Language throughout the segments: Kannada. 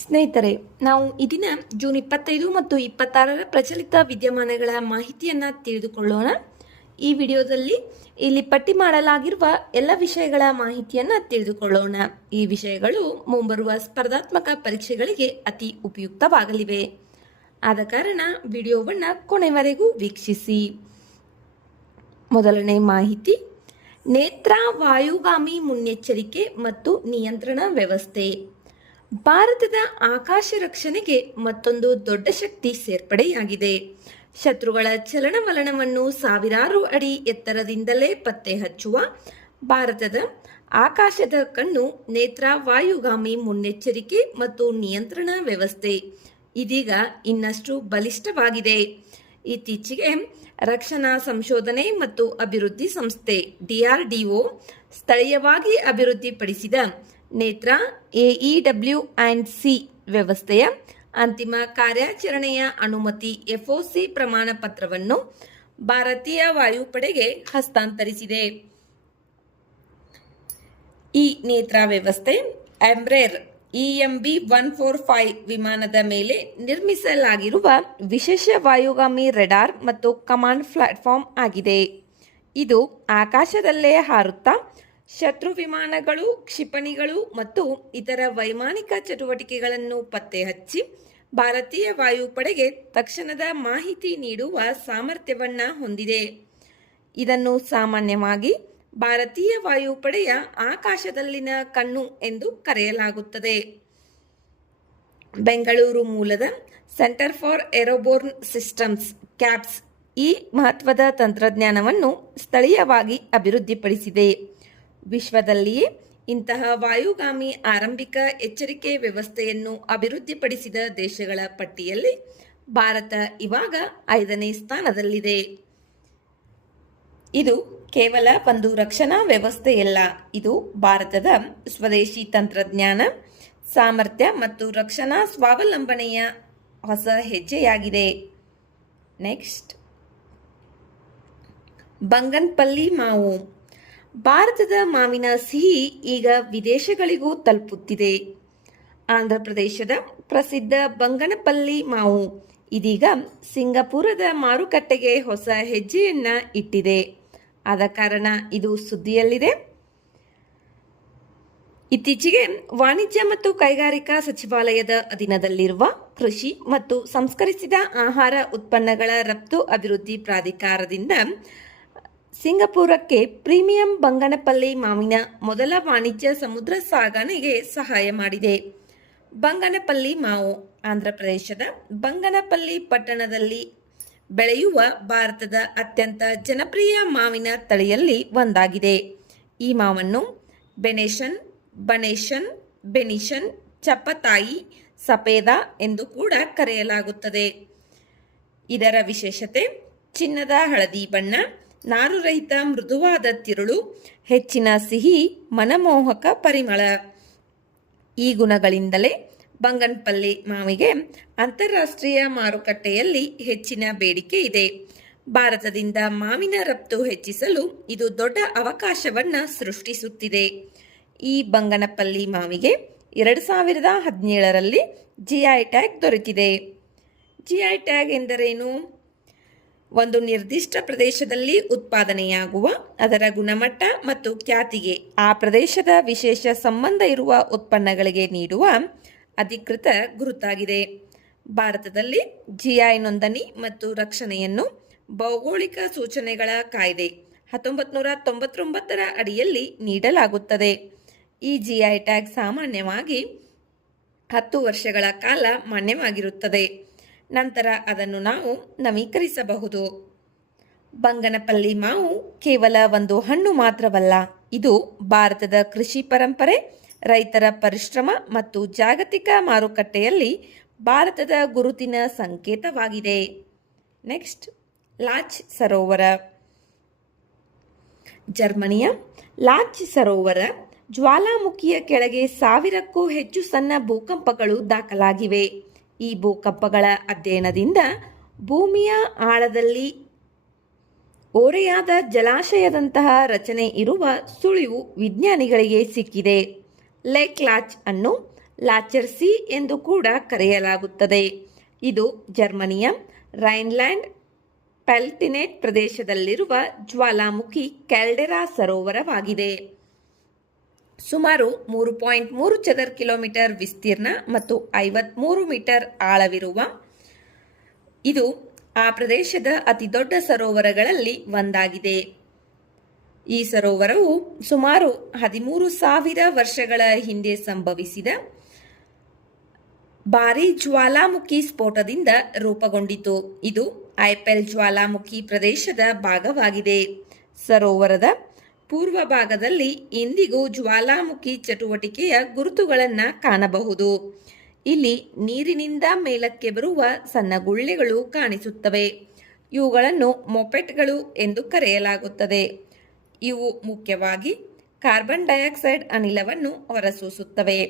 ಸ್ನೇಹಿತರೆ, ನಾವು ಈ ದಿನ ಜೂನ್ 25 ಮತ್ತು 26ರ ಪ್ರಚಲಿತ ವಿದ್ಯಮಾನಗಳ ಮಾಹಿತಿಯನ್ನು ತಿಳಿದುಕೊಳ್ಳೋಣ. ಈ ವಿಡಿಯೋದಲ್ಲಿ ಇಲ್ಲಿ ಪಟ್ಟಿ ಮಾಡಲಾಗಿರುವ ಎಲ್ಲ ವಿಷಯಗಳ ಮಾಹಿತಿಯನ್ನು ತಿಳಿದುಕೊಳ್ಳೋಣ. ಈ ವಿಷಯಗಳು ಮುಂಬರುವ ಸ್ಪರ್ಧಾತ್ಮಕ ಪರೀಕ್ಷೆಗಳಿಗೆ ಅತಿ ಉಪಯುಕ್ತವಾಗಲಿವೆ. ಆದ ಕಾರಣ ವಿಡಿಯೋವನ್ನು ಕೊನೆವರೆಗೂ ವೀಕ್ಷಿಸಿ. ಮೊದಲನೇ ಮಾಹಿತಿ, ನೇತ್ರ ವಾಯುಗಾಮಿ ಮುನ್ನೆಚ್ಚರಿಕೆ ಮತ್ತು ನಿಯಂತ್ರಣ ವ್ಯವಸ್ಥೆ. ಭಾರತದ ಆಕಾಶ ರಕ್ಷಣೆಗೆ ಮತ್ತೊಂದು ದೊಡ್ಡ ಶಕ್ತಿ ಸೇರ್ಪಡೆಯಾಗಿದೆ. ಶತ್ರುಗಳ ಚಲನವಲನವನ್ನು ಸಾವಿರಾರು ಅಡಿ ಎತ್ತರದಿಂದಲೇ ಪತ್ತೆ ಹಚ್ಚುವ ಭಾರತದ ಆಕಾಶದ ಕಣ್ಣು ನೇತ್ರ ವಾಯುಗಾಮಿ ಮುನ್ನೆಚ್ಚರಿಕೆ ಮತ್ತು ನಿಯಂತ್ರಣ ವ್ಯವಸ್ಥೆ ಇದೀಗ ಇನ್ನಷ್ಟು ಬಲಿಷ್ಠವಾಗಿದೆ. ಇತ್ತೀಚೆಗೆ ರಕ್ಷಣಾ ಸಂಶೋಧನೆ ಮತ್ತು ಅಭಿವೃದ್ಧಿ ಸಂಸ್ಥೆ DRDO ಸ್ಥಳೀಯವಾಗಿ ಅಭಿವೃದ್ಧಿಪಡಿಸಿದ ನೇತ್ರ AEW&C ವ್ಯವಸ್ಥೆಯ ಅಂತಿಮ ಕಾರ್ಯಾಚರಣೆಯ ಅನುಮತಿ FOC ಪ್ರಮಾಣ ಪತ್ರವನ್ನು ಭಾರತೀಯ ವಾಯುಪಡೆಗೆ ಹಸ್ತಾಂತರಿಸಿದೆ. ಈ ನೇತ್ರ ವ್ಯವಸ್ಥೆ ಎಂಬ್ರೇರ್ EMB-145 ವಿಮಾನದ ಮೇಲೆ ನಿರ್ಮಿಸಲಾಗಿರುವ ವಿಶೇಷ ವಾಯುಗಾಮಿ ರೆಡಾರ್ ಮತ್ತು ಕಮಾಂಡ್ ಪ್ಲಾಟ್ಫಾರ್ಮ್ ಆಗಿದೆ. ಇದು ಆಕಾಶದಲ್ಲೇ ಹಾರುತ್ತಾ ಶತ್ರು ವಿಮಾನಗಳು, ಕ್ಷಿಪಣಿಗಳು ಮತ್ತು ಇತರ ವೈಮಾನಿಕ ಚಟುವಟಿಕೆಗಳನ್ನು ಪತ್ತೆ ಹಚ್ಚಿ ಭಾರತೀಯ ವಾಯುಪಡೆಗೆ ತಕ್ಷಣದ ಮಾಹಿತಿ ನೀಡುವ ಸಾಮರ್ಥ್ಯವನ್ನು ಹೊಂದಿದೆ. ಇದನ್ನು ಸಾಮಾನ್ಯವಾಗಿ ಭಾರತೀಯ ವಾಯುಪಡೆಯ ಆಕಾಶದಲ್ಲಿನ ಕಣ್ಣು ಎಂದು ಕರೆಯಲಾಗುತ್ತದೆ. ಬೆಂಗಳೂರು ಮೂಲದ ಸೆಂಟರ್ ಫಾರ್ ಏರೋಬೋರ್ನ್ ಸಿಸ್ಟಮ್ಸ್ ಕ್ಯಾಪ್ಸ್ ಈ ಮಹತ್ವದ ತಂತ್ರಜ್ಞಾನವನ್ನು ಸ್ಥಳೀಯವಾಗಿ ಅಭಿವೃದ್ಧಿಪಡಿಸಿದೆ. ವಿಶ್ವದಲ್ಲಿಯೇ ಇಂತಹ ವಾಯುಗಾಮಿ ಆರಂಭಿಕ ಎಚ್ಚರಿಕೆ ವ್ಯವಸ್ಥೆಯನ್ನು ಅಭಿವೃದ್ಧಿಪಡಿಸಿದ ದೇಶಗಳ ಪಟ್ಟಿಯಲ್ಲಿ ಭಾರತ ಇವಾಗ 5ನೇ ಸ್ಥಾನದಲ್ಲಿದೆ. ಇದು ಕೇವಲ ಒಂದು ರಕ್ಷಣಾ ವ್ಯವಸ್ಥೆಯಲ್ಲ, ಇದು ಭಾರತದ ಸ್ವದೇಶಿ ತಂತ್ರಜ್ಞಾನ, ಸಾಮರ್ಥ್ಯ ಮತ್ತು ರಕ್ಷಣಾ ಸ್ವಾವಲಂಬನೆಯ ಹೊಸ ಹೆಜ್ಜೆಯಾಗಿದೆ. ನೆಕ್ಸ್ಟ್, ಬಂಗನಪಲ್ಲಿ ಮಾವು. ಭಾರತದ ಮಾವಿನ ಸಿಹಿ ಈಗ ವಿದೇಶಗಳಿಗೂ ತಲುಪುತ್ತಿದೆ. ಆಂಧ್ರ ಪ್ರದೇಶದ ಪ್ರಸಿದ್ಧ ಬಂಗನಪಲ್ಲಿ ಮಾವು ಇದೀಗ ಸಿಂಗಪುರದ ಮಾರುಕಟ್ಟೆಗೆ ಹೊಸ ಹೆಜ್ಜೆಯನ್ನ ಇಟ್ಟಿದೆ. ಆದ ಕಾರಣ ಇದು ಸುದ್ದಿಯಲ್ಲಿದೆ. ಇತ್ತೀಚೆಗೆ ವಾಣಿಜ್ಯ ಮತ್ತು ಕೈಗಾರಿಕಾ ಸಚಿವಾಲಯದ ಅಧೀನದಲ್ಲಿರುವ ಕೃಷಿ ಮತ್ತು ಸಂಸ್ಕರಿಸಿದ ಆಹಾರ ಉತ್ಪನ್ನಗಳ ರಫ್ತು ಅಭಿವೃದ್ಧಿ ಪ್ರಾಧಿಕಾರದಿಂದ ಸಿಂಗಪುರಕ್ಕೆ ಪ್ರೀಮಿಯಂ ಬಂಗನಪಲ್ಲಿ ಮಾವಿನ ಮೊದಲ ವಾಣಿಜ್ಯ ಸಮುದ್ರ ಸಾಗಣೆಗೆ ಸಹಾಯ ಮಾಡಿದೆ. ಬಂಗನಪಲ್ಲಿ ಮಾವು ಆಂಧ್ರ ಪ್ರದೇಶದ ಬಂಗನಪಲ್ಲಿ ಪಟ್ಟಣದಲ್ಲಿ ಬೆಳೆಯುವ ಭಾರತದ ಅತ್ಯಂತ ಜನಪ್ರಿಯ ಮಾವಿನ ತಳಿಯಲ್ಲಿ ಒಂದಾಗಿದೆ. ಈ ಮಾವನ್ನು ಬನೇಶನ್, ಚಪ್ಪತಾಯಿ, ಸಫೇದ ಎಂದು ಕೂಡ ಕರೆಯಲಾಗುತ್ತದೆ. ಇದರ ವಿಶೇಷತೆ ಚಿನ್ನದ ಹಳದಿ ಬಣ್ಣ, ನಾರುರಹಿತ ಮೃದುವಾದ ತಿರುಳು, ಹೆಚ್ಚಿನ ಸಿಹಿ, ಮನಮೋಹಕ ಪರಿಮಳ. ಈ ಗುಣಗಳಿಂದಲೇ ಬಂಗನಪಲ್ಲಿ ಮಾವಿಗೆ ಅಂತಾರಾಷ್ಟ್ರೀಯ ಮಾರುಕಟ್ಟೆಯಲ್ಲಿ ಹೆಚ್ಚಿನ ಬೇಡಿಕೆ ಇದೆ. ಭಾರತದಿಂದ ಮಾವಿನ ರಫ್ತು ಹೆಚ್ಚಿಸಲು ಇದು ದೊಡ್ಡ ಅವಕಾಶವನ್ನು ಸೃಷ್ಟಿಸುತ್ತಿದೆ. ಈ ಬಂಗನಪಲ್ಲಿ ಮಾವಿಗೆ 2017ರಲ್ಲಿ GI ಟ್ಯಾಗ್ ದೊರೆತಿದೆ. GI ಟ್ಯಾಗ್ ಎಂದರೇನು? ಒಂದು ನಿರ್ದಿಷ್ಟ ಪ್ರದೇಶದಲ್ಲಿ ಉತ್ಪಾದನೆಯಾಗುವ ಅದರ ಗುಣಮಟ್ಟ ಮತ್ತು ಖ್ಯಾತಿಗೆ ಆ ಪ್ರದೇಶದ ವಿಶೇಷ ಸಂಬಂಧ ಇರುವ ಉತ್ಪನ್ನಗಳಿಗೆ ನೀಡುವ ಅಧಿಕೃತ ಗುರುತಾಗಿದೆ. ಭಾರತದಲ್ಲಿ GI ನೋಂದಣಿ ಮತ್ತು ರಕ್ಷಣೆಯನ್ನು ಭೌಗೋಳಿಕ ಸೂಚನೆಗಳ ಕಾಯ್ದೆ 1999ರ ಅಡಿಯಲ್ಲಿ ನೀಡಲಾಗುತ್ತದೆ. ಈ GI ಟ್ಯಾಗ್ ಸಾಮಾನ್ಯವಾಗಿ 10 ವರ್ಷಗಳ ಕಾಲ ಮಾನ್ಯವಾಗಿರುತ್ತದೆ. ನಂತರ ಅದನ್ನು ನಾವು ನವೀಕರಿಸಬಹುದು. ಬಂಗನಪಲ್ಲಿ ಮಾವು ಕೇವಲ ಒಂದು ಹಣ್ಣು ಮಾತ್ರವಲ್ಲ, ಇದು ಭಾರತದ ಕೃಷಿ ಪರಂಪರೆ, ರೈತರ ಪರಿಶ್ರಮ ಮತ್ತು ಜಾಗತಿಕ ಮಾರುಕಟ್ಟೆಯಲ್ಲಿ ಭಾರತದ ಗುರುತಿನ ಸಂಕೇತವಾಗಿದೆ. ನೆಕ್ಸ್ಟ್, ಲಾಚ್ ಸರೋವರ. ಜರ್ಮನಿಯ ಲಾಚ್ ಸರೋವರ ಜ್ವಾಲಾಮುಖಿಯ ಕೆಳಗೆ 1000ಕ್ಕೂ ಹೆಚ್ಚು ಸಣ್ಣ ಭೂಕಂಪಗಳು ದಾಖಲಾಗಿವೆ. ಈ ಭೂಕಂಪಗಳ ಅಧ್ಯಯನದಿಂದ ಭೂಮಿಯ ಆಳದಲ್ಲಿ ಓರೆಯಾದ ಜಲಾಶಯದಂತಹ ರಚನೆ ಇರುವ ಸುಳಿವು ವಿಜ್ಞಾನಿಗಳಿಗೆ ಸಿಕ್ಕಿದೆ. ಲೇಕ್ ಲಾಚ್ ಅನ್ನು ಲಾಚರ್ಸಿ ಎಂದು ಕೂಡ ಕರೆಯಲಾಗುತ್ತದೆ. ಇದು ಜರ್ಮನಿಯ ರೈನ್ಲ್ಯಾಂಡ್ ಪ್ಯಾಲಟಿನೇಟ್ ಪ್ರದೇಶದಲ್ಲಿರುವ ಜ್ವಾಲಾಮುಖಿ ಕ್ಯಾಲ್ಡೆರಾ ಸರೋವರವಾಗಿದೆ. ಸುಮಾರು 3.3 ಚದರ ಕಿಲೋಮೀಟರ್ ವಿಸ್ತೀರ್ಣ ಮತ್ತು 53 ಮೀಟರ್ ಆಳವಿರುವ ಇದು ಆ ಪ್ರದೇಶದ ಅತಿದೊಡ್ಡ ಸರೋವರಗಳಲ್ಲಿ ಒಂದಾಗಿದೆ. ಈ ಸರೋವರವು ಸುಮಾರು 13,000 ವರ್ಷಗಳ ಹಿಂದೆ ಸಂಭವಿಸಿದ ಭಾರೀ ಜ್ವಾಲಾಮುಖಿ ಸ್ಫೋಟದಿಂದ ರೂಪುಗೊಂಡಿತು. ಇದು ಐಫೆಲ್ ಜ್ವಾಲಾಮುಖಿ ಪ್ರದೇಶದ ಭಾಗವಾಗಿದೆ. ಸರೋವರದ ಪೂರ್ವ ಭಾಗದಲ್ಲಿ ಇಂದಿಗೂ ಜ್ವಾಲಾಮುಖಿ ಚಟುವಟಿಕೆಯ ಗುರುತುಗಳನ್ನು ಕಾಣಬಹುದು. ಇಲ್ಲಿ ನೀರಿನಿಂದ ಮೇಲಕ್ಕೆ ಬರುವ ಸಣ್ಣ ಗುಳ್ಳೆಗಳು ಕಾಣಿಸುತ್ತವೆ. ಇವುಗಳನ್ನು ಮೊಪೆಟ್ಗಳು ಎಂದು ಕರೆಯಲಾಗುತ್ತದೆ. ಇವು ಮುಖ್ಯವಾಗಿ ಕಾರ್ಬನ್ ಡೈಆಕ್ಸೈಡ್ ಅನಿಲವನ್ನು ಹೊರಸೂಸುತ್ತವೆ.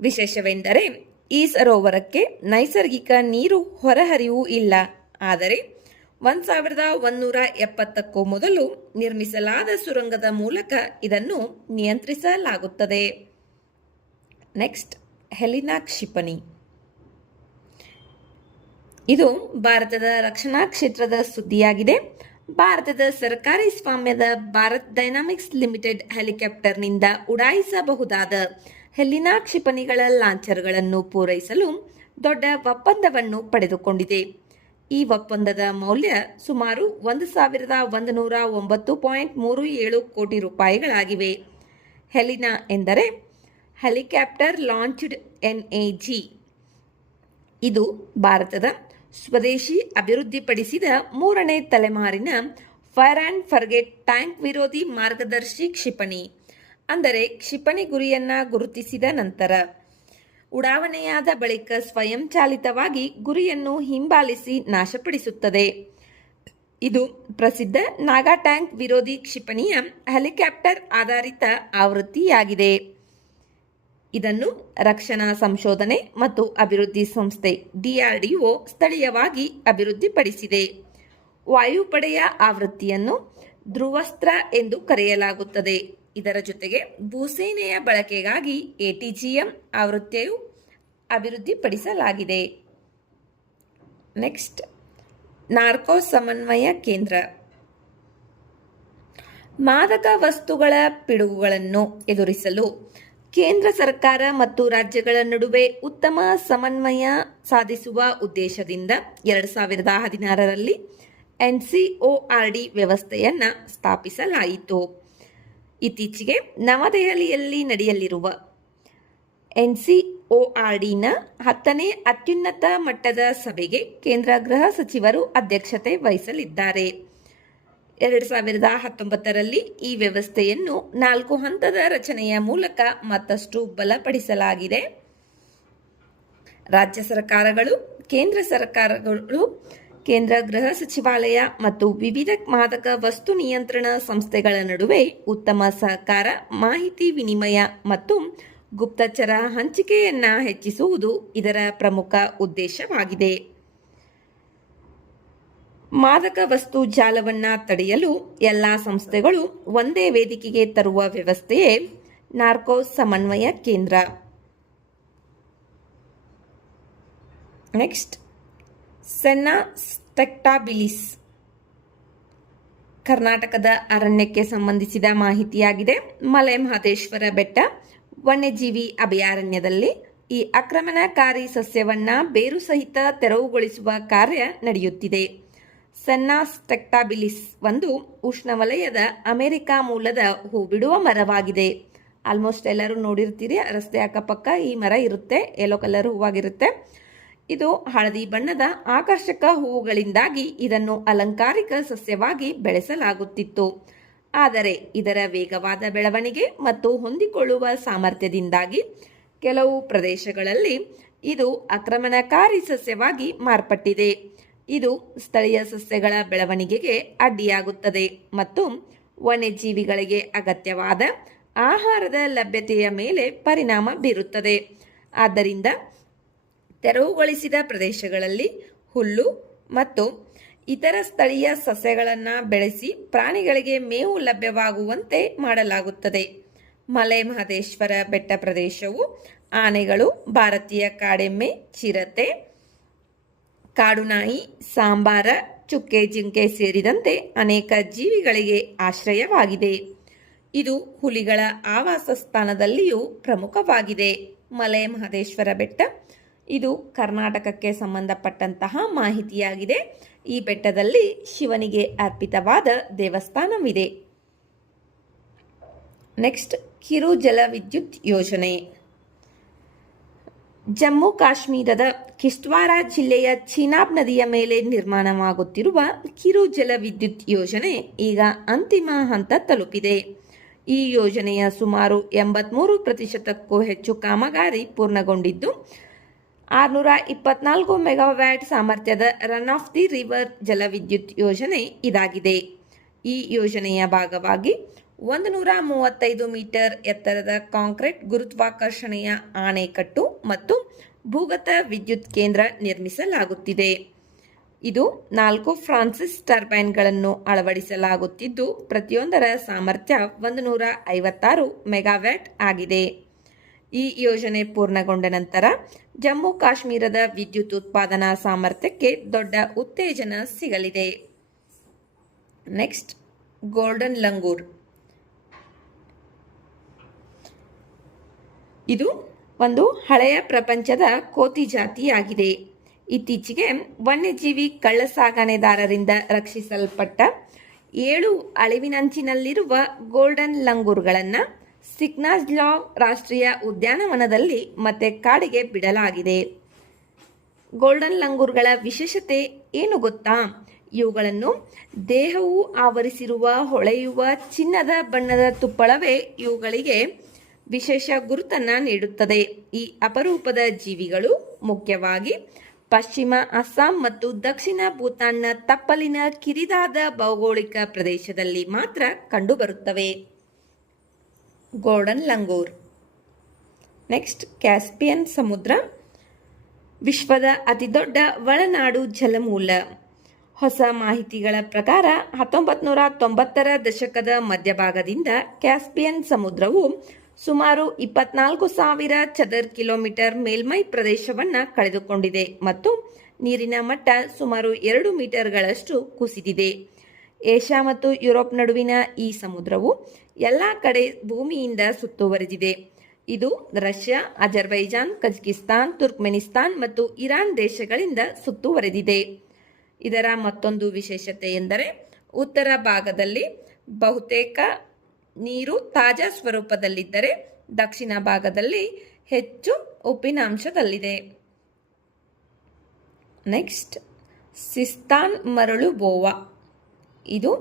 ವಿಶೇಷವೆಂದರೆ ಈ ಸರೋವರಕ್ಕೆ ನೈಸರ್ಗಿಕ ನೀರು ಹೊರಹರಿವು ಇಲ್ಲ. ಆದರೆ 1170ಕ್ಕೂ ಮೊದಲು ನಿರ್ಮಿಸಲಾದ ಸುರಂಗದ ಮೂಲಕ ಇದನ್ನು ನಿಯಂತ್ರಿಸಲಾಗುತ್ತದೆ. ನೆಕ್ಸ್ಟ್, ಹೆಲಿನಾ ಕ್ಷಿಪಣಿ. ಇದು ಭಾರತದ ರಕ್ಷಣಾ ಕ್ಷೇತ್ರದ ಸುದ್ದಿಯಾಗಿದೆ. ಭಾರತದ ಸರ್ಕಾರಿ ಸ್ವಾಮ್ಯದ ಭಾರತ್ ಡೈನಾಮಿಕ್ಸ್ ಲಿಮಿಟೆಡ್ ಹೆಲಿಕಾಪ್ಟರ್ನಿಂದ ಉಡಾಯಿಸಬಹುದಾದ ಹೆಲಿನಾ ಕ್ಷಿಪಣಿಗಳ ಲಾಂಚರ್ಗಳನ್ನು ಪೂರೈಸಲು ದೊಡ್ಡ ಒಪ್ಪಂದವನ್ನು ಪಡೆದುಕೊಂಡಿದೆ. ಈ ಒಪ್ಪಂದದ ಮೌಲ್ಯ ಸುಮಾರು 1,109.37 ಕೋಟಿ ರೂಪಾಯಿಗಳಾಗಿವೆ. ಹೆಲಿನಾ ಎಂದರೆ ಹೆಲಿಕಾಪ್ಟರ್ ಲಾಂಚ್ಡ್ NAG. ಇದು ಭಾರತದ ಸ್ವದೇಶಿ ಅಭಿವೃದ್ಧಿಪಡಿಸಿದ 3ನೇ ತಲೆಮಾರಿನ ಫೈರ್ ಆ್ಯಂಡ್ ಫರ್ಗೆಟ್ ಟ್ಯಾಂಕ್ ವಿರೋಧಿ ಮಾರ್ಗದರ್ಶಿ ಕ್ಷಿಪಣಿ. ಅಂದರೆ ಕ್ಷಿಪಣಿ ಗುರಿಯನ್ನು ಗುರುತಿಸಿದ ನಂತರ ಉಡಾವಣೆಯಾದ ಬಳಿಕ ಸ್ವಯಂಚಾಲಿತವಾಗಿ ಗುರಿಯನ್ನು ಹಿಂಬಾಲಿಸಿ ನಾಶಪಡಿಸುತ್ತದೆ. ಇದು ಪ್ರಸಿದ್ಧ ನಾಗಾ ಟ್ಯಾಂಕ್ ವಿರೋಧಿ ಕ್ಷಿಪಣಿಯ ಹೆಲಿಕಾಪ್ಟರ್ ಆಧಾರಿತ ಆವೃತ್ತಿಯಾಗಿದೆ. ಇದನ್ನು ರಕ್ಷಣಾ ಸಂಶೋಧನೆ ಮತ್ತು ಅಭಿವೃದ್ಧಿ ಸಂಸ್ಥೆ DRDO ಸ್ಥಳೀಯವಾಗಿ ಅಭಿವೃದ್ಧಿಪಡಿಸಿದೆ. ವಾಯುಪಡೆಯ ಆವೃತ್ತಿಯನ್ನು ಧ್ರುವಸ್ತ್ರ ಎಂದು ಕರೆಯಲಾಗುತ್ತದೆ. ಇದರ ಜೊತೆಗೆ ಭೂಸೇನೆಯ ಬಳಕೆಗಾಗಿ ATGM ಆವೃತ್ತಿಯು ಅಭಿವೃದ್ಧಿಪಡಿಸಲಾಗಿದೆ. ನೆಕ್ಸ್ಟ್, ನಾರ್ಕೋ ಸಮನ್ವಯ ಕೇಂದ್ರ. ಮಾದಕ ವಸ್ತುಗಳ ಪಿಡುಗುಗಳನ್ನು ಎದುರಿಸಲು ಕೇಂದ್ರ ಸರ್ಕಾರ ಮತ್ತು ರಾಜ್ಯಗಳ ನಡುವೆ ಉತ್ತಮ ಸಮನ್ವಯ ಸಾಧಿಸುವ ಉದ್ದೇಶದಿಂದ 2016ರಲ್ಲಿ NCORD ವ್ಯವಸ್ಥೆಯನ್ನು ಸ್ಥಾಪಿಸಲಾಯಿತು. ಇತ್ತೀಚೆಗೆ ನವದೆಹಲಿಯಲ್ಲಿ ನಡೆಯಲಿರುವ NCORDನ 10ನೇ ಅತ್ಯುನ್ನತ ಮಟ್ಟದ ಸಭೆಗೆ ಕೇಂದ್ರ ಗೃಹ ಸಚಿವರು ಅಧ್ಯಕ್ಷತೆ ವಹಿಸಲಿದ್ದಾರೆ. 2019ರಲ್ಲಿ ಈ ವ್ಯವಸ್ಥೆಯನ್ನು 4 ಹಂತದ ರಚನೆಯ ಮೂಲಕ ಮತ್ತಷ್ಟು ಬಲಪಡಿಸಲಾಗಿದೆ. ರಾಜ್ಯ ಸರ್ಕಾರಗಳು, ಕೇಂದ್ರ ಸರ್ಕಾರಗಳು, ಕೇಂದ್ರ ಗೃಹ ಸಚಿವಾಲಯ ಮತ್ತು ವಿವಿಧ ಮಾದಕ ವಸ್ತು ನಿಯಂತ್ರಣ ಸಂಸ್ಥೆಗಳ ನಡುವೆ ಉತ್ತಮ ಸಹಕಾರ, ಮಾಹಿತಿ ವಿನಿಮಯ ಮತ್ತು ಗುಪ್ತಚರ ಹಂಚಿಕೆಯನ್ನು ಹೆಚ್ಚಿಸುವುದು ಇದರ ಪ್ರಮುಖ ಉದ್ದೇಶವಾಗಿದೆ. ಮಾದಕ ವಸ್ತು ಜಾಲವನ್ನು ತಡೆಯಲು ಎಲ್ಲ ಸಂಸ್ಥೆಗಳು ಒಂದೇ ವೇದಿಕೆಗೆ ತರುವ ವ್ಯವಸ್ಥೆಯೇ ನಾರ್ಕೋ ಸಮನ್ವಯ ಕೇಂದ್ರ. ನೆಕ್ಸ್ಟ್, ಸೆನ್ನಾ ಸ್ಟೆಕ್ಟಾಬಿಲಿಸ್. ಕರ್ನಾಟಕದ ಅರಣ್ಯಕ್ಕೆ ಸಂಬಂಧಿಸಿದ ಮಾಹಿತಿಯಾಗಿದೆ. ಮಲೆ ಮಹದೇಶ್ವರ ಬೆಟ್ಟ ವನ್ಯಜೀವಿ ಅಭಯಾರಣ್ಯದಲ್ಲಿ ಈ ಆಕ್ರಮಣಕಾರಿ ಸಸ್ಯವನ್ನು ಬೇರು ಸಹಿತ ತೆರವುಗೊಳಿಸುವ ಕಾರ್ಯ ನಡೆಯುತ್ತಿದೆ. ಸೆನ್ನಾ ಸ್ಟೆಕ್ಟಾಬಿಲಿಸ್ ಒಂದು ಉಷ್ಣವಲಯದ ಅಮೆರಿಕ ಮೂಲದ ಹೂ ಬಿಡುವ ಮರವಾಗಿದೆ. ಆಲ್ಮೋಸ್ಟ್ ಎಲ್ಲರೂ ನೋಡಿರ್ತೀರಿ, ರಸ್ತೆ ಅಕ್ಕಪಕ್ಕ ಈ ಮರ ಇರುತ್ತೆ. ಯೆಲ್ಲೋ ಕಲರ್ ಹೂವಾಗಿರುತ್ತೆ. ಇದು ಹಳದಿ ಬಣ್ಣದ ಆಕರ್ಷಕ ಹೂವುಗಳಿಂದಾಗಿ ಇದನ್ನು ಅಲಂಕಾರಿಕ ಸಸ್ಯವಾಗಿ ಬೆಳೆಸಲಾಗುತ್ತಿತ್ತು. ಆದರೆ ಇದರ ವೇಗವಾದ ಬೆಳವಣಿಗೆ ಮತ್ತು ಹೊಂದಿಕೊಳ್ಳುವ ಸಾಮರ್ಥ್ಯದಿಂದಾಗಿ ಕೆಲವು ಪ್ರದೇಶಗಳಲ್ಲಿ ಇದು ಆಕ್ರಮಣಕಾರಿ ಸಸ್ಯವಾಗಿ ಮಾರ್ಪಟ್ಟಿದೆ. ಇದು ಸ್ಥಳೀಯ ಸಸ್ಯಗಳ ಬೆಳವಣಿಗೆಗೆ ಅಡ್ಡಿಯಾಗುತ್ತದೆ ಮತ್ತು ವನ್ಯಜೀವಿಗಳಿಗೆ ಅಗತ್ಯವಾದ ಆಹಾರದ ಲಭ್ಯತೆಯ ಮೇಲೆ ಪರಿಣಾಮ ಬೀರುತ್ತದೆ. ಆದ್ದರಿಂದ ತೆರವುಗೊಳಿಸಿದ ಪ್ರದೇಶಗಳಲ್ಲಿ ಹುಲ್ಲು ಮತ್ತು ಇತರ ಸ್ಥಳೀಯ ಸಸ್ಯಗಳನ್ನು ಬೆಳೆಸಿ ಪ್ರಾಣಿಗಳಿಗೆ ಮೇವು ಲಭ್ಯವಾಗುವಂತೆ ಮಾಡಲಾಗುತ್ತದೆ. ಮಲೆ ಮಹದೇಶ್ವರ ಬೆಟ್ಟ ಪ್ರದೇಶವು ಆನೆಗಳು, ಭಾರತೀಯ ಕಾಡೆಮ್ಮೆ, ಚಿರತೆ, ಕಾಡುನಾಯಿ, ಸಾಂಬಾರ, ಚುಕ್ಕೆ ಜಿಂಕೆ ಸೇರಿದಂತೆ ಅನೇಕ ಜೀವಿಗಳಿಗೆ ಆಶ್ರಯವಾಗಿದೆ. ಇದು ಹುಲಿಗಳ ಆವಾಸ ಸ್ಥಾನದಲ್ಲಿಯೂ ಪ್ರಮುಖವಾಗಿದೆ. ಮಲೆ ಮಹದೇಶ್ವರ ಬೆಟ್ಟ, ಇದು ಕರ್ನಾಟಕಕ್ಕೆ ಸಂಬಂಧಪಟ್ಟಂತಹ ಮಾಹಿತಿಯಾಗಿದೆ. ಈ ಬೆಟ್ಟದಲ್ಲಿ ಶಿವನಿಗೆ ಅರ್ಪಿತವಾದ ದೇವಸ್ಥಾನವಿದೆ. ನೆಕ್ಸ್ಟ್, ಕಿರು ಜಲವಿದ್ಯುತ್ ಯೋಜನೆ. ಜಮ್ಮು ಕಾಶ್ಮೀರದ ಕಿಶ್ತ್ವಾರ ಜಿಲ್ಲೆಯ ಚಿನಾಬ್ ನದಿಯ ಮೇಲೆ ನಿರ್ಮಾಣವಾಗುತ್ತಿರುವ ಕಿರು ಜಲವಿದ್ಯುತ್ ಯೋಜನೆ ಈಗ ಅಂತಿಮ ಹಂತ ತಲುಪಿದೆ. ಈ ಯೋಜನೆಯ ಸುಮಾರು 83% ಹೆಚ್ಚು ಕಾಮಗಾರಿ ಪೂರ್ಣಗೊಂಡಿದ್ದು 624 ಮೆಗಾವ್ಯಾಟ್ ಸಾಮರ್ಥ್ಯದ ರನ್ ಆಫ್ ದಿ ರಿವರ್ ಜಲವಿದ್ಯುತ್ ಯೋಜನೆ ಇದಾಗಿದೆ. ಈ ಯೋಜನೆಯ ಭಾಗವಾಗಿ 135 ಮೀಟರ್ ಎತ್ತರದ ಕಾಂಕ್ರೀಟ್ ಗುರುತ್ವಾಕರ್ಷಣೆಯ ಆಣೆಕಟ್ಟು ಮತ್ತು ಭೂಗತ ವಿದ್ಯುತ್ ಕೇಂದ್ರ ನಿರ್ಮಿಸಲಾಗುತ್ತಿದೆ. ಇದು 4 ಫ್ರಾನ್ಸಿಸ್ ಟರ್ಬೈನ್ಗಳನ್ನು ಅಳವಡಿಸಲಾಗುತ್ತಿದ್ದು ಪ್ರತಿಯೊಂದರ ಸಾಮರ್ಥ್ಯ 156 ಮೆಗಾವ್ಯಾಟ್ ಆಗಿದೆ. ಈ ಯೋಜನೆ ಪೂರ್ಣಗೊಂಡ ನಂತರ ಜಮ್ಮು ಕಾಶ್ಮೀರದ ವಿದ್ಯುತ್ ಉತ್ಪಾದನಾ ಸಾಮರ್ಥ್ಯಕ್ಕೆ ದೊಡ್ಡ ಉತ್ತೇಜನ ಸಿಗಲಿದೆ. Next, golden langur. ಇದು ಒಂದು ಹಳೆಯ ಪ್ರಪಂಚದ ಕೋತಿ ಜಾತಿಯಾಗಿದೆ. ಇತ್ತೀಚೆಗೆ ವನ್ಯಜೀವಿ ಕಳ್ಳಸಾಗಣೆದಾರರಿಂದ ರಕ್ಷಿಸಲ್ಪಟ್ಟ 7 ಅಳಿವಿನಂಚಿನಲ್ಲಿರುವ ಗೋಲ್ಡನ್ ಲಂಗೂರ್ಗಳನ್ನು ಸಿಕ್ನಾಜ್ಲಾವ್ ರಾಷ್ಟ್ರೀಯ ಉದ್ಯಾನವನದಲ್ಲಿ ಮತ್ತೆ ಕಾಡಿಗೆ ಬಿಡಲಾಗಿದೆ. ಗೋಲ್ಡನ್ ಲಂಗೂರ್ಗಳ ವಿಶೇಷತೆ ಏನು ಗೊತ್ತಾ? ಇವುಗಳನ್ನು ದೇಹವು ಆವರಿಸಿರುವ ಹೊಳೆಯುವ ಚಿನ್ನದ ಬಣ್ಣದ ತುಪ್ಪಳವೇ ಇವುಗಳಿಗೆ ವಿಶೇಷ ಗುರುತನ್ನು ನೀಡುತ್ತದೆ. ಈ ಅಪರೂಪದ ಜೀವಿಗಳು ಮುಖ್ಯವಾಗಿ ಪಶ್ಚಿಮ ಅಸ್ಸಾಂ ಮತ್ತು ದಕ್ಷಿಣ ಭೂತಾನ್ನ ತಪ್ಪಲಿನ ಕಿರಿದಾದ ಭೌಗೋಳಿಕ ಪ್ರದೇಶದಲ್ಲಿ ಮಾತ್ರ ಕಂಡುಬರುತ್ತವೆ. ಗೋಲ್ಡನ್ ಲಂಗೂರ್. ನೆಕ್ಸ್ಟ್, ಕ್ಯಾಸ್ಪಿಯನ್ ಸಮುದ್ರ, ವಿಶ್ವದ ಅತಿದೊಡ್ಡ ಒಳನಾಡು ಜಲಮೂಲ. ಹೊಸ ಮಾಹಿತಿಗಳ ಪ್ರಕಾರ 1990ರ ದಶಕದ ಮಧ್ಯಭಾಗದಿಂದ ಕ್ಯಾಸ್ಪಿಯನ್ ಸಮುದ್ರವು ಸುಮಾರು 24,000 ಚದರ್ ಕಿಲೋಮೀಟರ್ ಮೇಲ್ಮೈ ಪ್ರದೇಶವನ್ನು ಕಳೆದುಕೊಂಡಿದೆ ಮತ್ತು ನೀರಿನ ಮಟ್ಟ ಸುಮಾರು 2 ಮೀಟರ್ಗಳಷ್ಟು ಕುಸಿದಿದೆ. ಏಷ್ಯಾ ಮತ್ತು ಯುರೋಪ್ ನಡುವಿನ ಈ ಸಮುದ್ರವು ಎಲ್ಲ ಕಡೆ ಭೂಮಿಯಿಂದ ಸುತ್ತುವರೆದಿದೆ. ಇದು ರಷ್ಯಾ, ಅಜರ್ಬೈಜಾನ್, ಕಜಕಿಸ್ತಾನ್, ತುರ್ಕ್ಮೆನಿಸ್ತಾನ್ ಮತ್ತು ಇರಾನ್ ದೇಶಗಳಿಂದ ಸುತ್ತುವರೆದಿದೆ. ಇದರ ಮತ್ತೊಂದು ವಿಶೇಷತೆ ಎಂದರೆ ಉತ್ತರ ಭಾಗದಲ್ಲಿ ಬಹುತೇಕ ನೀರು ತಾಜಾ ಸ್ವರೂಪದಲ್ಲಿದ್ದರೆ ದಕ್ಷಿಣ ಭಾಗದಲ್ಲಿ ಹೆಚ್ಚು ಉಪ್ಪಿನಾಂಶದಲ್ಲಿದೆ. ನೆಕ್ಸ್ಟ್, ಸಿಸ್ತಾನ್ ಮರಳು ಬೋವಾ. ಇದು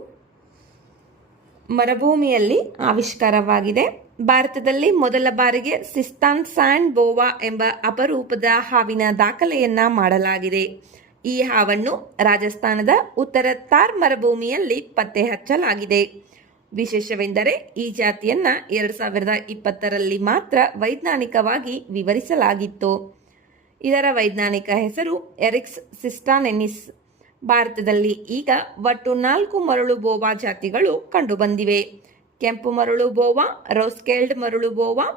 ಮರುಭೂಮಿಯಲ್ಲಿ ಆವಿಷ್ಕಾರವಾಗಿದೆ. ಭಾರತದಲ್ಲಿ ಮೊದಲ ಬಾರಿಗೆ ಸಿಸ್ತಾನ್ ಸ್ಯಾಂಡ್ ಬೋವಾ ಎಂಬ ಅಪರೂಪದ ಹಾವಿನ ದಾಖಲೆಯನ್ನ ಮಾಡಲಾಗಿದೆ. ಈ ಹಾವನ್ನು ರಾಜಸ್ಥಾನದ ಉತ್ತರ ಥಾರ್ ಮರುಭೂಮಿಯಲ್ಲಿ ಪತ್ತೆ ಹಚ್ಚಲಾಗಿದೆ. ವಿಶೇಷವೆಂದರೆ ಈ ಜಾತಿಯನ್ನ 2020ರಲ್ಲಿ ಮಾತ್ರ ವೈಜ್ಞಾನಿಕವಾಗಿ ವಿವರಿಸಲಾಗಿತ್ತು. ಇದರ ವೈಜ್ಞಾನಿಕ ಹೆಸರು ಎರಿಕ್ಸ್ ಸಿಸ್ಟಾನೆನ್ಸಿಸ್. ಭಾರತದಲ್ಲಿ ಈಗ ಒಟ್ಟು 4 ಮರಳು ಬೋವಾ ಜಾತಿಗಳು ಕಂಡುಬಂದಿವೆ. ಕೆಂಪು ಮರಳು ಬೋವಾ, ರೋಸ್ಕೇಲ್ಡ್ ಮರಳು ಬೋವಾ,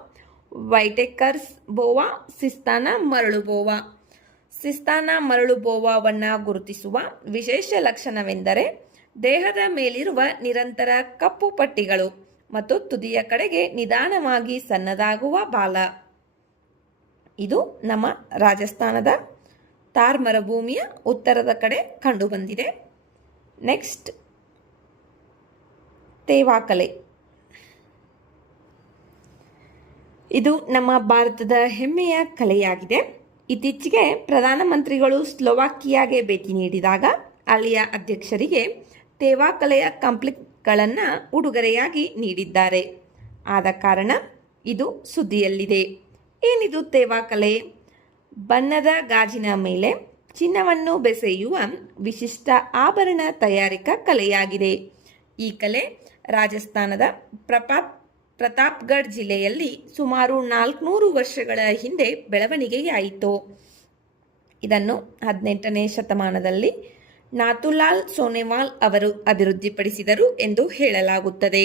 ವೈಟೆಕರ್ಸ್ ಬೋವಾ, ಸಿಸ್ತಾನ ಮರಳು ಬೋವಾ. ಸಿಸ್ತಾನ ಮರಳು ಬೋವಾವನ್ನು ಗುರುತಿಸುವ ವಿಶೇಷ ಲಕ್ಷಣವೆಂದರೆ ದೇಹದ ಮೇಲಿರುವ ನಿರಂತರ ಕಪ್ಪು ಪಟ್ಟಿಗಳು ಮತ್ತು ತುದಿಯ ಕಡೆಗೆ ನಿಧಾನವಾಗಿ ಸಣ್ಣದಾಗುವ ಬಾಲ. ಇದು ನಮ್ಮ ರಾಜಸ್ಥಾನದ ಥಾರ್ ಮರುಭೂಮಿಯ ಉತ್ತರದ ಕಡೆ ಕಂಡುಬಂದಿದೆ. ನೆಕ್ಸ್ಟ್, ತೇವಾಕಲೆ. ಇದು ನಮ್ಮ ಭಾರತದ ಹೆಮ್ಮೆಯ ಕಲೆಯಾಗಿದೆ. ಇತ್ತೀಚೆಗೆ ಪ್ರಧಾನಮಂತ್ರಿಗಳು ಸ್ಲೋವಾಕಿಯಾಗೆ ಭೇಟಿ ನೀಡಿದಾಗ ಅಲ್ಲಿಯ ಅಧ್ಯಕ್ಷರಿಗೆ ತೇವಾಕಲೆಯ ಕಂಪ್ಲಿಕ್ಗಳನ್ನು ಉಡುಗೊರೆಯಾಗಿ ನೀಡಿದ್ದಾರೆ. ಆದ ಕಾರಣ ಇದು ಸುದ್ದಿಯಲ್ಲಿದೆ. ಏನಿದು ತೇವಾಕಲೆ? ಬಣ್ಣದ ಗಾಜಿನ ಮೇಲೆ ಚಿನ್ನವನ್ನು ಬೆಸೆಯುವ ವಿಶಿಷ್ಟ ಆಭರಣ ತಯಾರಿಕಾ ಕಲೆಯಾಗಿದೆ. ಈ ಕಲೆ ರಾಜಸ್ಥಾನದ ಪ್ರತಾಪ್ಗಢ್ ಜಿಲ್ಲೆಯಲ್ಲಿ ಸುಮಾರು 400 ವರ್ಷಗಳ ಹಿಂದೆ ಬೆಳವಣಿಗೆಯಾಯಿತು. ಇದನ್ನು 18ನೇ ಶತಮಾನದಲ್ಲಿ ನಾಥುಲಾಲ್ ಸೋನೆವಾಲ್ ಅವರು ಅಭಿವೃದ್ಧಿಪಡಿಸಿದರು ಎಂದು ಹೇಳಲಾಗುತ್ತದೆ.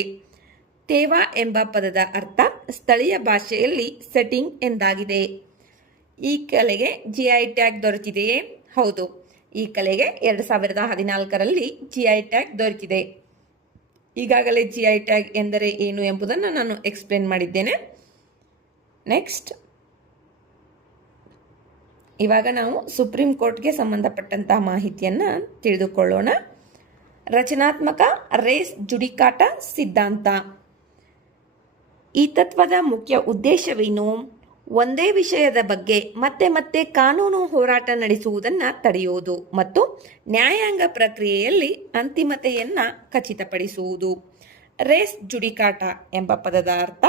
ತೇವಾ ಎಂಬ ಪದದ ಅರ್ಥ ಸ್ಥಳೀಯ ಭಾಷೆಯಲ್ಲಿ ಸೆಟ್ಟಿಂಗ್ ಎಂದಾಗಿದೆ. ಈ ಕಲೆಗೆ GI ಟ್ಯಾಗ್ ದೊರೆತಿದೆಯೇ? ಹೌದು, ಈ ಕಲೆಗೆ 2014ರಲ್ಲಿ GI ಟ್ಯಾಗ್ ದೊರೆತಿದೆ. ಈಗಾಗಲೇ GI ಟ್ಯಾಗ್ ಎಂದರೆ ಏನು ಎಂಬುದನ್ನು ನಾನು ಎಕ್ಸ್ಪ್ಲೇನ್ ಮಾಡಿದ್ದೇನೆ. ನೆಕ್ಸ್ಟ್, ಇವಾಗ ನಾವು ಸುಪ್ರೀಂ ಕೋರ್ಟ್ಗೆ ಸಂಬಂಧಪಟ್ಟಂತಹ ಮಾಹಿತಿಯನ್ನು ತಿಳಿದುಕೊಳ್ಳೋಣ. ರಚನಾತ್ಮಕ ರೇಸ್ ಜುಡಿಕಾಟ ಸಿದ್ಧಾಂತ. ಈ ತತ್ವದ ಮುಖ್ಯ ಉದ್ದೇಶವೇನು? ಒಂದೇ ವಿಷಯದ ಬಗ್ಗೆ ಮತ್ತೆ ಮತ್ತೆ ಕಾನೂನು ಹೋರಾಟ ನಡೆಸುವುದನ್ನು ತಡೆಯುವುದು ಮತ್ತು ನ್ಯಾಯಾಂಗ ಪ್ರಕ್ರಿಯೆಯಲ್ಲಿ ಅಂತಿಮತೆಯನ್ನು ಖಚಿತಪಡಿಸುವುದು. ರೇಸ್ ಜುಡಿಕಾಟ ಎಂಬ ಪದದ ಅರ್ಥ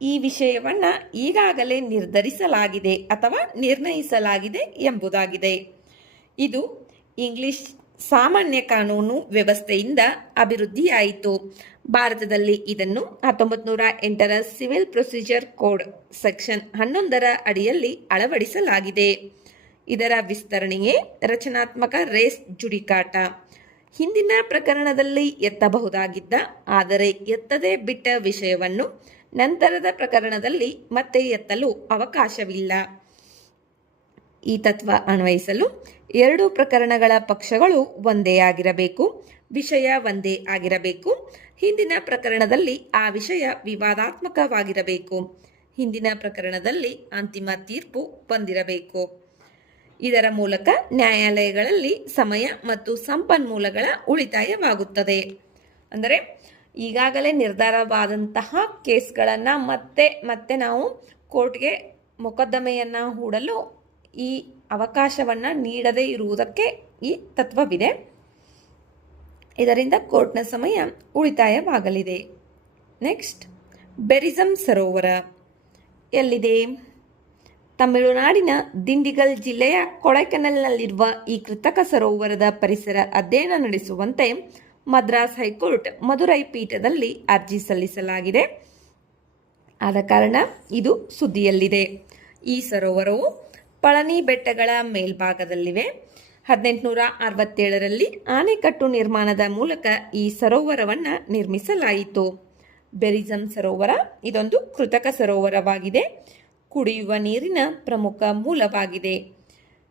ಈ ವಿಷಯವನ್ನು ಈಗಾಗಲೇ ನಿರ್ಧರಿಸಲಾಗಿದೆ ಅಥವಾ ನಿರ್ಣಯಿಸಲಾಗಿದೆ ಎಂಬುದಾಗಿದೆ. ಇದು ಇಂಗ್ಲಿಷ್ ಸಾಮಾನ್ಯ ಕಾನೂನು ವ್ಯವಸ್ಥೆಯಿಂದ ಅಭಿವೃದ್ಧಿಯಾಯಿತು. ಭಾರತದಲ್ಲಿ ಇದನ್ನು 1908ರ ಸಿವಿಲ್ ಪ್ರೊಸೀಜರ್ ಕೋಡ್ ಸೆಕ್ಷನ್ 11ರ ಅಡಿಯಲ್ಲಿ ಅಳವಡಿಸಲಾಗಿದೆ. ಇದರ ವಿಸ್ತರಣೆಯೇ ರಚನಾತ್ಮಕ ರೇಸ್ ಜುಡಿಕಾಟ. ಹಿಂದಿನ ಪ್ರಕರಣದಲ್ಲಿ ಎತ್ತಬಹುದಾಗಿದ್ದ ಆದರೆ ಎತ್ತದೇ ಬಿಟ್ಟ ವಿಷಯವನ್ನು ನಂತರದ ಪ್ರಕರಣದಲ್ಲಿ ಮತ್ತೆ ಎತ್ತಲು ಅವಕಾಶವಿಲ್ಲ. ಈ ತತ್ವ ಅನ್ವಯಿಸಲು ಎರಡು ಪ್ರಕರಣಗಳ ಪಕ್ಷಗಳು ಒಂದೇ ಆಗಿರಬೇಕು, ವಿಷಯ ಒಂದೇ ಆಗಿರಬೇಕು. ಹಿಂದಿನ ಪ್ರಕರಣದಲ್ಲಿ ಆ ವಿಷಯ ವಿವಾದಾತ್ಮಕವಾಗಿರಬೇಕು, ಹಿಂದಿನ ಪ್ರಕರಣದಲ್ಲಿ ಅಂತಿಮ ತೀರ್ಪು ಬಂದಿರಬೇಕು. ಇದರ ಮೂಲಕ ನ್ಯಾಯಾಲಯಗಳಲ್ಲಿ ಸಮಯ ಮತ್ತು ಸಂಪನ್ಮೂಲಗಳ ಉಳಿತಾಯವಾಗುತ್ತದೆ. ಅಂದರೆ ಈಗಾಗಲೇ ನಿರ್ಧಾರವಾದಂತಹ ಕೇಸ್ಗಳನ್ನು ಮತ್ತೆ ನಾವು ಕೋರ್ಟ್ಗೆ ಮೊಕದ್ದಮೆಯನ್ನು ಹೂಡಲು ಈ ಅವಕಾಶವನ್ನು ನೀಡದೇ ಇರುವುದಕ್ಕೆ ಈ ತತ್ವವಿದೆ. ಇದರಿಂದ ಕೋರ್ಟ್ನ ಸಮಯ ಉಳಿತಾಯವಾಗಲಿದೆ. ನೆಕ್ಸ್ಟ್, ಬೆರಿಸಮ್ ಸರೋವರ ಎಲ್ಲಿದೆ? ತಮಿಳುನಾಡಿನ ದಿಂಡಿಗಲ್ ಜಿಲ್ಲೆಯ ಕೊಡೈಕೆನಲ್ನಲ್ಲಿರುವ ಈ ಕೃತಕ ಸರೋವರದ ಪರಿಸರ ಅಧ್ಯಯನ ನಡೆಸುವಂತೆ ಮದ್ರಾಸ್ ಹೈಕೋರ್ಟ್ ಮದುರೈ ಪೀಠದಲ್ಲಿ ಅರ್ಜಿ ಸಲ್ಲಿಸಲಾಗಿದೆ. ಆದ ಕಾರಣ ಇದು ಸುದ್ದಿಯಲ್ಲಿದೆ. ಈ ಸರೋವರವು ಪಳನಿ ಬೆಟ್ಟಗಳ ಮೇಲ್ಭಾಗದಲ್ಲಿವೆ. 1867ರಲ್ಲಿ ಆಣೆಕಟ್ಟು ನಿರ್ಮಾಣದ ಮೂಲಕ ಈ ಸರೋವರವನ್ನು ನಿರ್ಮಿಸಲಾಯಿತು. ಬೆರಿಸಮ್ ಸರೋವರ ಇದೊಂದು ಕೃತಕ ಸರೋವರವಾಗಿದೆ. ಕುಡಿಯುವ ನೀರಿನ ಪ್ರಮುಖ ಮೂಲವಾಗಿದೆ.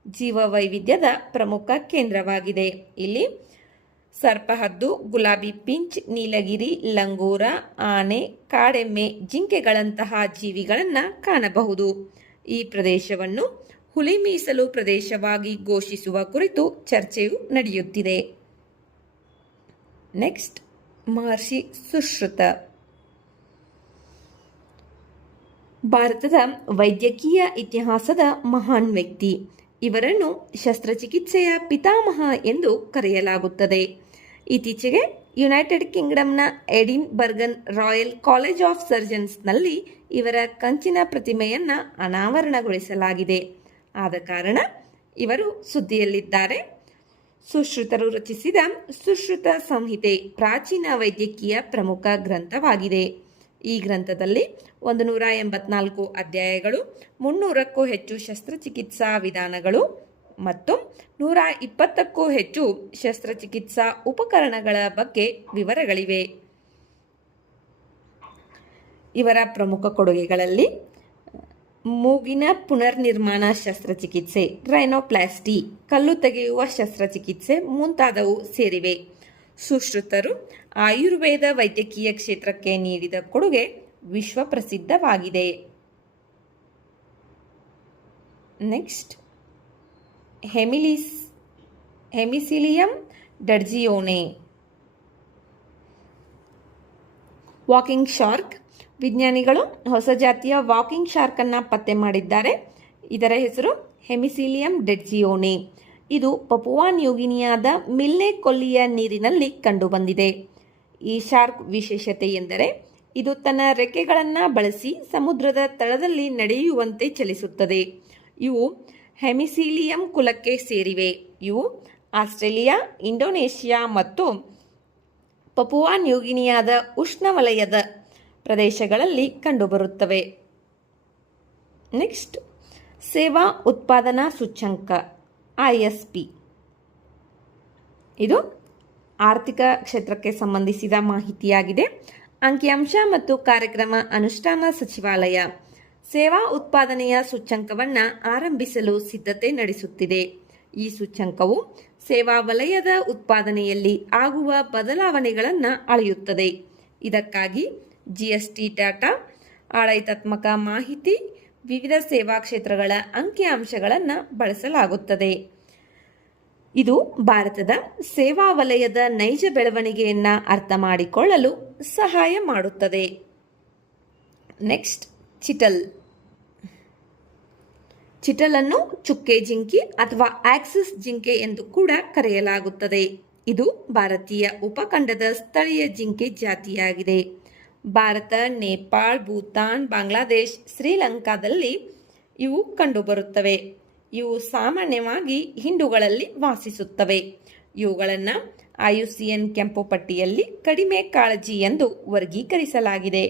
ಜೀವವೈವಿಧ್ಯದ ಪ್ರಮುಖ ಕೇಂದ್ರವಾಗಿದೆ. ಇಲ್ಲಿ ಸರ್ಪಹದ್ದು, ಗುಲಾಬಿ ಪಿಂಚ್, ನೀಲಗಿರಿ, ಲಂಗೂರ, ಆನೆ, ಕಾಡೆಮ್ಮೆ, ಜಿಂಕೆಗಳಂತಹ ಜೀವಿಗಳನ್ನು ಕಾಣಬಹುದು. ಈ ಪ್ರದೇಶವನ್ನು ಹುಲಿ ಮೀಸಲು ಪ್ರದೇಶವಾಗಿ ಘೋಷಿಸುವ ಕುರಿತು ಚರ್ಚೆಯು ನಡೆಯುತ್ತಿದೆ. ನೆಕ್ಸ್ಟ್, ಮಹರ್ಷಿ ಸುಶ್ರುತ. ಭಾರತದ ವೈದ್ಯಕೀಯ ಇತಿಹಾಸದ ಮಹಾನ್ ವ್ಯಕ್ತಿ. ಇವರನ್ನು ಶಸ್ತ್ರಚಿಕಿತ್ಸೆಯ ಪಿತಾಮಹ ಎಂದು ಕರೆಯಲಾಗುತ್ತದೆ. ಇತ್ತೀಚೆಗೆ ಯುನೈಟೆಡ್ ಕಿಂಗ್ಡಮ್ನ ಎಡಿನ್ಬರ್ಗನ್ ರಾಯಲ್ ಕಾಲೇಜ್ ಆಫ್ ಸರ್ಜನ್ಸ್ನಲ್ಲಿ ಇವರ ಕಂಚಿನ ಪ್ರತಿಮೆಯನ್ನು ಅನಾವರಣಗೊಳಿಸಲಾಗಿದೆ. ಆದ ಕಾರಣ ಇವರು ಸುದ್ದಿಯಲ್ಲಿದ್ದಾರೆ. ಸುಶ್ರುತರು ರಚಿಸಿದ ಸುಶ್ರುತ ಸಂಹಿತೆ ಪ್ರಾಚೀನ ವೈದ್ಯಕೀಯ ಪ್ರಮುಖ ಗ್ರಂಥವಾಗಿದೆ. ಈ ಗ್ರಂಥದಲ್ಲಿ 184 ಅಧ್ಯಾಯಗಳು, 300ಕ್ಕೂ ಹೆಚ್ಚು ಶಸ್ತ್ರಚಿಕಿತ್ಸಾ ವಿಧಾನಗಳು ಮತ್ತು 120ಕ್ಕೂ ಹೆಚ್ಚು ಶಸ್ತ್ರಚಿಕಿತ್ಸಾ ಉಪಕರಣಗಳ ಬಗ್ಗೆ ವಿವರಗಳಿವೆ. ಇವರ ಪ್ರಮುಖ ಕೊಡುಗೆಗಳಲ್ಲಿ ಮೂಗಿನ ಪುನರ್ನಿರ್ಮಾಣ ಶಸ್ತ್ರಚಿಕಿತ್ಸೆ, ರೈನೋಪ್ಲಾಸ್ಟಿ, ಕಲ್ಲು ತೆಗೆಯುವ ಶಸ್ತ್ರಚಿಕಿತ್ಸೆ ಮುಂತಾದವು ಸೇರಿವೆ. ಸುಶ್ರುತರು ಆಯುರ್ವೇದ ವೈದ್ಯಕೀಯ ಕ್ಷೇತ್ರಕ್ಕೆ ನೀಡಿದ ಕೊಡುಗೆ ವಿಶ್ವಪ್ರಸಿದ್ಧವಾಗಿದೆ. ನೆಕ್ಸ್ಟ್, ಹೆಮಿಸಿಲಿಯಂ ಡರ್ಜಿಯೋನೆ. Walking shark. ವಿಜ್ಞಾನಿಗಳು ಹೊಸ ಜಾತಿಯ ವಾಕಿಂಗ್ ಶಾರ್ಕನ್ನು ಪತ್ತೆ ಮಾಡಿದ್ದಾರೆ. ಇದರ ಹೆಸರು ಹೆಮಿಸಿಲಿಯಂ ಡೆಡ್ಜಿಯೋನೆ. ಇದು ಪಪುವಾ ನ್ಯೂಗಿನಿಯಾದ ಮಿಲ್ನೆ ಕೊಲ್ಲಿಯ ನೀರಿನಲ್ಲಿ ಕಂಡುಬಂದಿದೆ. ಈ ಶಾರ್ಕ್ ವಿಶೇಷತೆ ಎಂದರೆ ಇದು ತನ್ನ ರೆಕ್ಕೆಗಳನ್ನು ಬಳಸಿ ಸಮುದ್ರದ ತಳದಲ್ಲಿ ನಡೆಯುವಂತೆ ಚಲಿಸುತ್ತದೆ. ಇವು ಹೆಮಿಸಿಲಿಯಂ ಕುಲಕ್ಕೆ ಸೇರಿವೆ. ಇವು ಆಸ್ಟ್ರೇಲಿಯಾ, ಇಂಡೋನೇಷಿಯಾ ಮತ್ತು ಪಪುವಾ ನ್ಯೂಗಿನಿಯಾದ ಉಷ್ಣವಲಯದ ಪ್ರದೇಶಗಳಲ್ಲಿ ಕಂಡುಬರುತ್ತವೆ. ನೆಕ್ಸ್ಟ್, ಸೇವಾ ಉತ್ಪಾದನಾ ಸೂಚ್ಯಂಕ ISP. ಇದು ಆರ್ಥಿಕ ಕ್ಷೇತ್ರಕ್ಕೆ ಸಂಬಂಧಿಸಿದ ಮಾಹಿತಿಯಾಗಿದೆ. ಅಂಕಿಅಂಶ ಮತ್ತು ಕಾರ್ಯಕ್ರಮ ಅನುಷ್ಠಾನ ಸಚಿವಾಲಯ ಸೇವಾ ಉತ್ಪಾದನೆಯ ಸೂಚ್ಯಂಕವನ್ನು ಆರಂಭಿಸಲು ಸಿದ್ಧತೆ ನಡೆಸುತ್ತಿದೆ. ಈ ಸೂಚ್ಯಂಕವು ಸೇವಾ ವಲಯದ ಉತ್ಪಾದನೆಯಲ್ಲಿ ಆಗುವ ಬದಲಾವಣೆಗಳನ್ನು ಅಳೆಯುತ್ತದೆ. ಇದಕ್ಕಾಗಿ ಜಿಎಸ್ಟಿ ಡಾಟಾ, ಆಡಳಿತಾತ್ಮಕ ಮಾಹಿತಿ, ವಿವಿಧ ಸೇವಾ ಕ್ಷೇತ್ರಗಳ ಅಂಕಿಅಂಶಗಳನ್ನು ಬಳಸಲಾಗುತ್ತದೆ. ಇದು ಭಾರತದ ಸೇವಾ ವಲಯದ ನೈಜ ಬೆಳವಣಿಗೆಯನ್ನು ಅರ್ಥ ಮಾಡಿಕೊಳ್ಳಲು ಸಹಾಯ ಮಾಡುತ್ತದೆ. ನೆಕ್ಸ್ಟ್, ಚಿಟಲ್. ಚಿಟಲನ್ನು ಚುಕ್ಕೆ ಜಿಂಕೆ ಅಥವಾ ಆಕ್ಸಿಸ್ ಜಿಂಕೆ ಎಂದು ಕೂಡ ಕರೆಯಲಾಗುತ್ತದೆ. ಇದು ಭಾರತೀಯ ಉಪಖಂಡದ ಸ್ಥಳೀಯ ಜಿಂಕೆ ಜಾತಿಯಾಗಿದೆ. ಭಾರತ, ನೇಪಾಳ, ಭೂತಾನ್, ಬಾಂಗ್ಲಾದೇಶ್, ಶ್ರೀಲಂಕಾದಲ್ಲಿ ಇವು ಕಂಡುಬರುತ್ತವೆ. ಇವು ಸಾಮಾನ್ಯವಾಗಿ ಹಿಂಡುಗಳಲ್ಲಿ ವಾಸಿಸುತ್ತವೆ. ಇವುಗಳನ್ನು IUCN ಕೆಂಪು ಪಟ್ಟಿಯಲ್ಲಿ ಕಡಿಮೆ ಕಾಳಜಿ ಎಂದು ವರ್ಗೀಕರಿಸಲಾಗಿದೆ.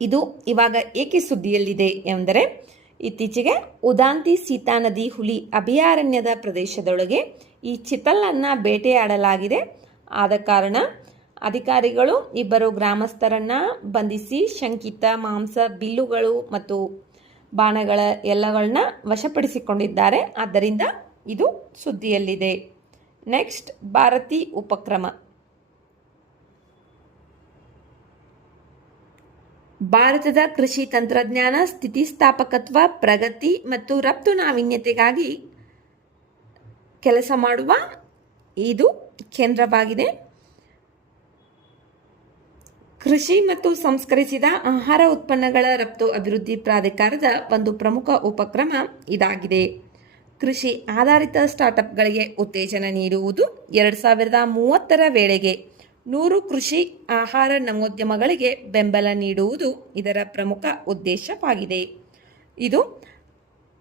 ಇದು ಇವಾಗ ಏಕೆ ಸುದ್ದಿಯಲ್ಲಿದೆ ಎಂದರೆ, ಇತ್ತೀಚೆಗೆ ಉದಾಂತಿ ಸೀತಾನದಿ ಹುಲಿ ಅಭಯಾರಣ್ಯದ ಪ್ರದೇಶದೊಳಗೆ ಈ ಚಿತಲನ್ನು ಬೇಟೆಯಾಡಲಾಗಿದೆ. ಆದ ಕಾರಣ ಅಧಿಕಾರಿಗಳು ಇಬ್ಬರು ಗ್ರಾಮಸ್ಥರನ್ನು ಬಂಧಿಸಿ ಶಂಕಿತ ಮಾಂಸ, ಬಿಲ್ಲುಗಳು ಮತ್ತು ಬಾಣಗಳ ಎಲ್ಲಗಳನ್ನ ವಶಪಡಿಸಿಕೊಂಡಿದ್ದಾರೆ. ಆದ್ದರಿಂದ ಇದು ಸುದ್ದಿಯಲ್ಲಿದೆ. ನೆಕ್ಸ್ಟ್, ಭಾರತಿ ಉಪಕ್ರಮ. ಭಾರತದ ಕೃಷಿ ತಂತ್ರಜ್ಞಾನ ಸ್ಥಿತಿಸ್ಥಾಪಕತ್ವ, ಪ್ರಗತಿ ಮತ್ತು ರಫ್ತು ನಾವೀನ್ಯತೆಗಾಗಿ ಕೆಲಸ ಮಾಡುವ ಇದು ಕೇಂದ್ರವಾಗಿದೆ. ಕೃಷಿ ಮತ್ತು ಸಂಸ್ಕರಿಸಿದ ಆಹಾರ ಉತ್ಪನ್ನಗಳ ರಫ್ತು ಅಭಿವೃದ್ಧಿ ಪ್ರಾಧಿಕಾರದ ಒಂದು ಪ್ರಮುಖ ಉಪಕ್ರಮ ಇದಾಗಿದೆ. ಕೃಷಿ ಆಧಾರಿತ ಸ್ಟಾರ್ಟ್ಅಪ್ಗಳಿಗೆ ಉತ್ತೇಜನ ನೀಡುವುದು, 2030ರ ವೇಳೆಗೆ 100 ಕೃಷಿ ಆಹಾರ ನವೋದ್ಯಮಗಳಿಗೆ ಬೆಂಬಲ ನೀಡುವುದು ಇದರ ಪ್ರಮುಖ ಉದ್ದೇಶವಾಗಿದೆ. ಇದು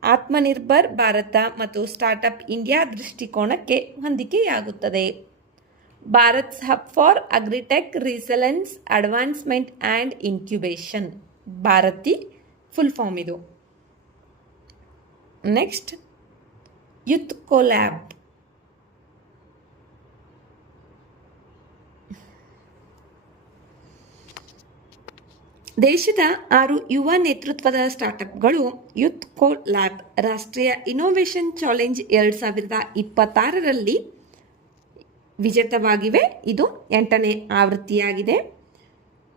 ಆತ್ಮನಿರ್ಭರ್ ಭಾರತ ಮತ್ತು ಸ್ಟಾರ್ಟ್ಅಪ್ ಇಂಡಿಯಾ ದೃಷ್ಟಿಕೋನಕ್ಕೆ ಹೊಂದಿಕೆಯಾಗುತ್ತದೆ. Bharat hub for agritech resilience advancement and incubation, Bharati full form ಇದು. Next, youth collab. ದೇಶದ 6 ಯುವ ನೇತೃತ್ವದ ಸ್ಟಾರ್ಟ್ಅಪ್ಗಳು ಯೂತ್ ಕೊಲ್ಯಾಬ್ ರಾಷ್ಟ್ರೀಯ ಇನ್ನೋವೇಷನ್ ಚಾಲೆಂಜ್ 2026ರಲ್ಲಿ ವಿಜೇತವಾಗಿವೆ. ಇದು 8ನೇ ಆವೃತ್ತಿಯಾಗಿದೆ.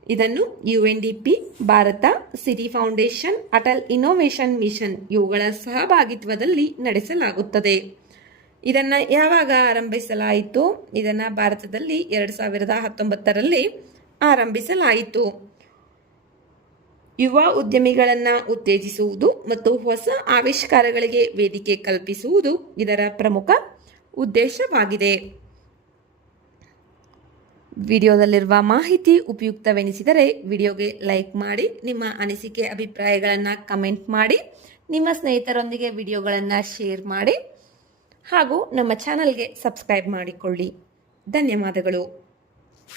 ಇದನ್ನು UNDP, Bharat, Siri foundation, Atal innovation mission ಇವುಗಳ ಸಹಭಾಗಿತ್ವದಲ್ಲಿ ನಡೆಸಲಾಗುತ್ತದೆ. ಇದನ್ನು ಯಾವಾಗ ಆರಂಭಿಸಲಾಯಿತು? ಇದನ್ನು ಭಾರತದಲ್ಲಿ 2019ರಲ್ಲಿ ಆರಂಭಿಸಲಾಯಿತು. ಯುವ ಉದ್ಯಮಿಗಳನ್ನು ಉತ್ತೇಜಿಸುವುದು ಮತ್ತು ಹೊಸ ಆವಿಷ್ಕಾರಗಳಿಗೆ ವೇದಿಕೆ ಕಲ್ಪಿಸುವುದು ಇದರ ಪ್ರಮುಖ ಉದ್ದೇಶವಾಗಿದೆ. ವಿಡಿಯೋದಲ್ಲಿರುವ ಮಾಹಿತಿ ಉಪಯುಕ್ತವೆನಿಸಿದರೆ ವಿಡಿಯೋಗೆ ಲೈಕ್ ಮಾಡಿ, ನಿಮ್ಮ ಅನಿಸಿಕೆ ಅಭಿಪ್ರಾಯಗಳನ್ನು ಕಮೆಂಟ್ ಮಾಡಿ, ನಿಮ್ಮ ಸ್ನೇಹಿತರೊಂದಿಗೆ ವಿಡಿಯೋಗಳನ್ನು ಶೇರ್ ಮಾಡಿ ಹಾಗೂ ನಮ್ಮ ಚಾನಲ್ಗೆ ಸಬ್ಸ್ಕ್ರೈಬ್ ಮಾಡಿಕೊಳ್ಳಿ. ಧನ್ಯವಾದಗಳು.